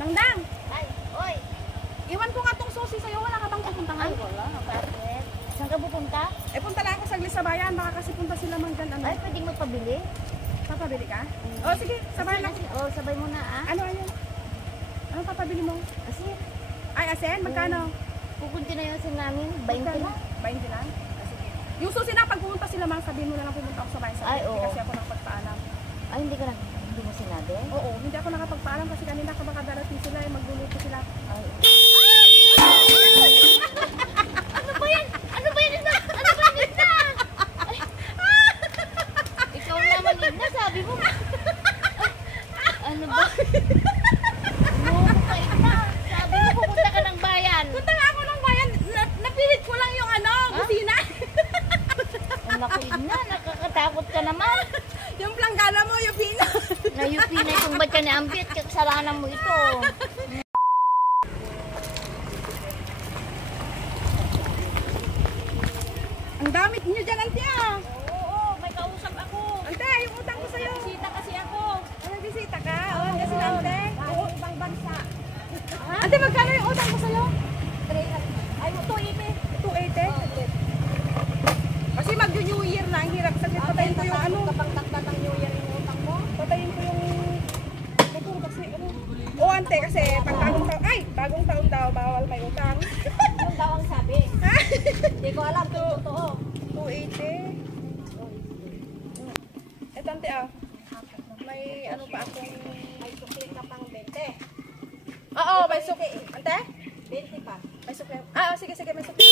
Nangdang! Ay, oy! Iwan ko nga tong susi sa'yo. Wala ka bang pupuntahan? Ay, wala. Bakit? Saan ka pupunta? Eh, punta lang ako saglit sa bayan. Baka kasi punta sila man dyan. Ano? Ay, pwedeng magpabili? Papabili ka? Oh, sige. Sabayan ako. Oh, sabay mo na ah. Ano? Ano papabili mo? Kasi, Ay, asen? Magkano? pupunti na yung namin. 20 lang. 20 lang? Ah, sige. Yung susi na, pag pumunta sila mga sabihin mo na lang pumunta ako sa bayan. Ay, oo. Kasi ako nakapagpaalam. Ay, hindi mo sinabi? Oo, hindi ako nakapagpaalam kasi kanina ka baka darating sila. Magluluto sila. Ay, ano ba yan? Ano ba yan, Edna? Ano ba yan, Edna? Ay. Ikaw naman, Edna, sabi mo. Ano ba? Loko ka, Edna. Sabi mo, pupunta ka ng bayan. Punta nga ako ng bayan. Napilit ko lang yung kusina. Ang naku, Edna, nakakatakot ka naman. Yung planggana mo, yung pina. Nayupi na itong ba't ka ni Ambit, kasalanan mo ito. Ang damit niyo dyan, ante ah. Oo, may kausap ako. Ante, yung utang ko sa'yo. Bisita kasi ako. Ano, bisita ka? Oo, hindi sila ante. Oo, ibang bansa. Ante, magkano yung utang ko sa'yo? Ay, 280. 280? Kasi mag-New Year na, ang hirap. Kasi patayin ko yung ano. Kapag takda ng New Year yung utang mo. Patayin ko yung... Ito, kasi ano. Oo, ante, kasi pag bagong taon, ay, bagong taon daw, bawal may utang. Yung daw ang sabi. Hindi ko alam kung totoo. 280. Ito, ante ah. May ano pa akong... May sukli ka pang 20. Oo, may sukli. Ante? 20 pa. May sukli. Ah, sige, sige, may sukli.